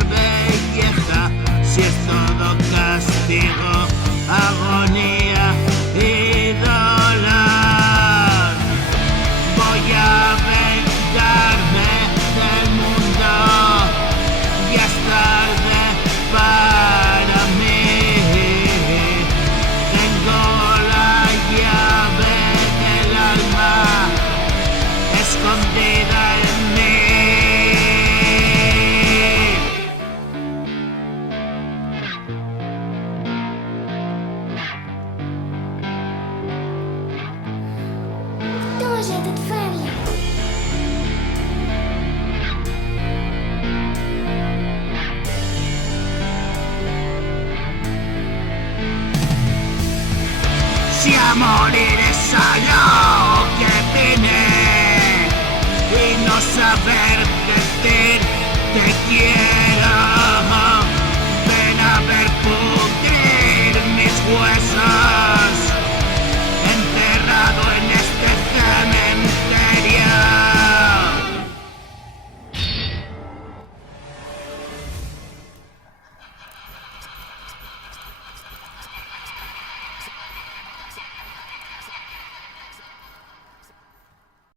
dar belleza si es todo castigo, agonía y dolor? Voy a vengarme del mundo, ya es tarde para mí. Tengo la llave del alma escondida en mí. Кто же этот Фэмли? Si a morir es a lo que vine y no saber